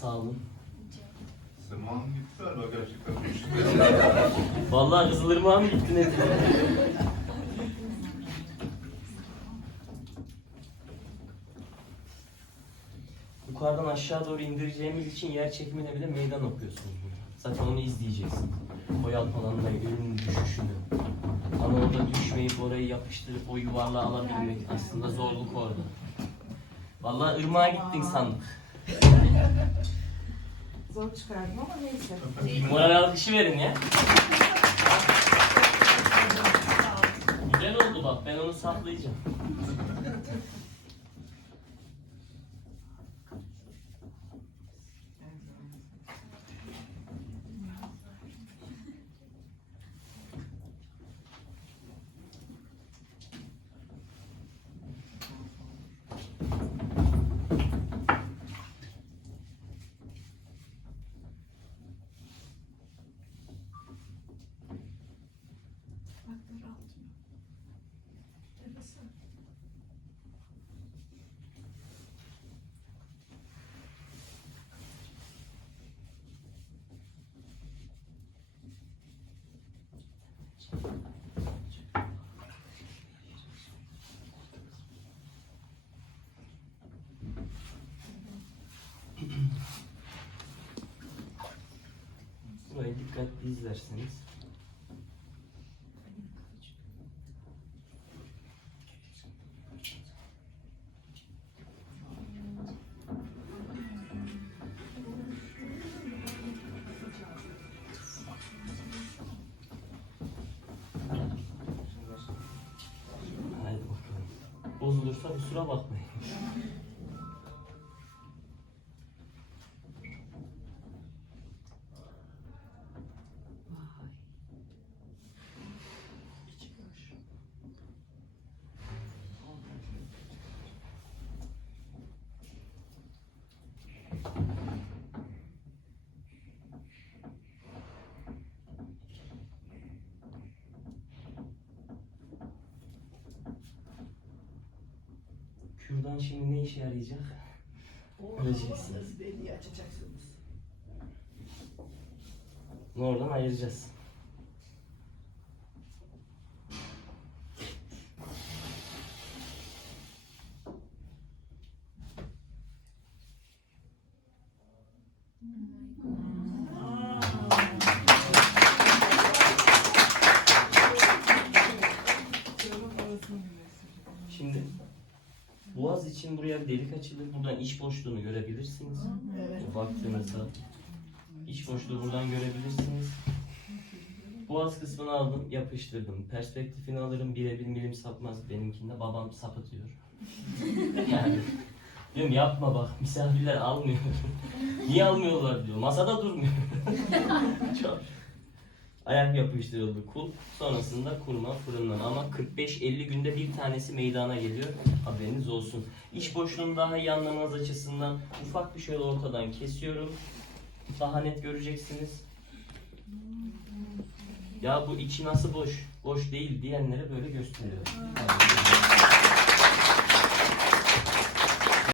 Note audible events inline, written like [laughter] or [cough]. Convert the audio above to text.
Sağ olun. Zamanım gitti galiba gerçekten. [laughs] Vallahi Kızılırmak'a mı gittin hep? Yukarıdan aşağı doğru indireceğimiz için yer çekimine bile meydan okuyorsunuz burada. Zaten onu izleyeceksin. O yalpalanmayı, ürünün düşüşünü. Ama orada düşmeyip orayı yapıştırıp o yuvarlağı alabilmek aslında zorluk orada. Vallahi ırmağa gittin sandık. Zor çıkardım ama neyse. Moral alkışı verin ya. Güzel oldu bak ben onu saklayacağım. Burayı dikkatli izlerseniz. Bozulursa kusura bakmayın. Kürdan şimdi ne işe yarayacak? Göreceksiniz. Belli açacaksınız. Bunu oradan ayıracağız. Şimdi boğaz için buraya bir delik açılır. Buradan iç boşluğunu görebilirsiniz. Evet. Baktığınızda iç boşluğu buradan görebilirsiniz. Boğaz kısmını aldım, yapıştırdım. Perspektifini alırım, birebir milim sapmaz benimkinde. Babam sapıtıyor. [laughs] yani diyorum yapma bak, misafirler almıyor. [laughs] Niye almıyorlar diyor. Masada durmuyor. [laughs] Çok. Ayak yapıştırıldı kul. Sonrasında kurma fırından ama 45-50 günde bir tanesi meydana geliyor. Haberiniz olsun. İç boşluğunu daha iyi anlamanız açısından ufak bir şöyle ortadan kesiyorum. Daha net göreceksiniz. Ya bu içi nasıl boş? Boş değil diyenlere böyle gösteriyorum.